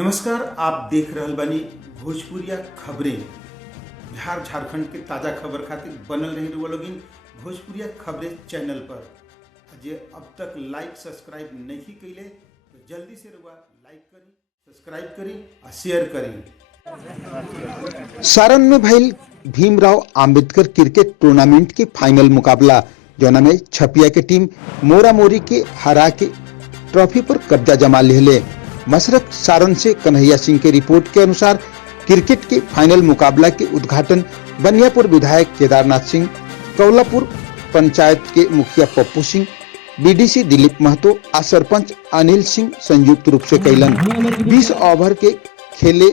नमस्कार, आप देख रहल बानी भोजपुरिया खबरें। बिहार झारखंड के ताज़ा खबर खातिर बनल रही रुआ लोगिन भोजपुरिया खबरें चैनल पर। जे अब तक लाइक सब्सक्राइब नहीं कइले तो जल्दी से रुआ लाइक करी, सब्सक्राइब करी और शेयर करी। सारण में भइल भीमराव अंबेडकर क्रिकेट टूर्नामेंट के फाइनल मुकाबला जौना में छपिया के टीम मोरा मोरी के हरा के ट्रॉफी पर कब्जा जमा लेले। मसरत सारण से कन्हैया सिंह के रिपोर्ट के अनुसार क्रिकेट के फाइनल मुकाबला के उद्घाटन बनियापुर विधायक केदारनाथ सिंह, कौलापुर पंचायत के मुखिया पप्पू सिंह, बीडीसी दिलीप महतो आ सरपंच अनिल सिंह संयुक्त रूप से कैलन। 20 ओवर के खेले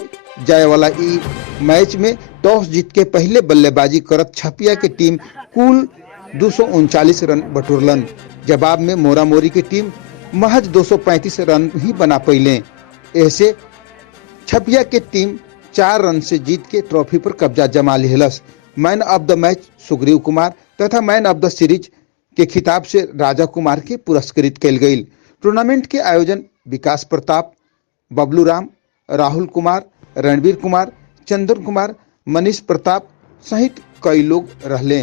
जाए वाला ई मैच में टॉस जीत के पहले बल्लेबाजी करत छपिया के टीम कुल 239 रन बटोरलन। जवाब में मोरा मोरी की टीम महज 235 रन ही बना पइले। ऐसे छपिया के टीम 4 रन से जीत के ट्रॉफी पर कब्जा जमा लेहलस। Man of the match Sugriv Kumar तथा मैन ऑफ द सीरीज के खिताब से राजा कुमार के पुरस्कृत कैल गई। टूर्नामेंट के आयोजन विकास प्रताप, बबलू राम, राहुल कुमार, रणवीर कुमार, चंदन कुमार, मनीष प्रताप सहित कई लोग रहले।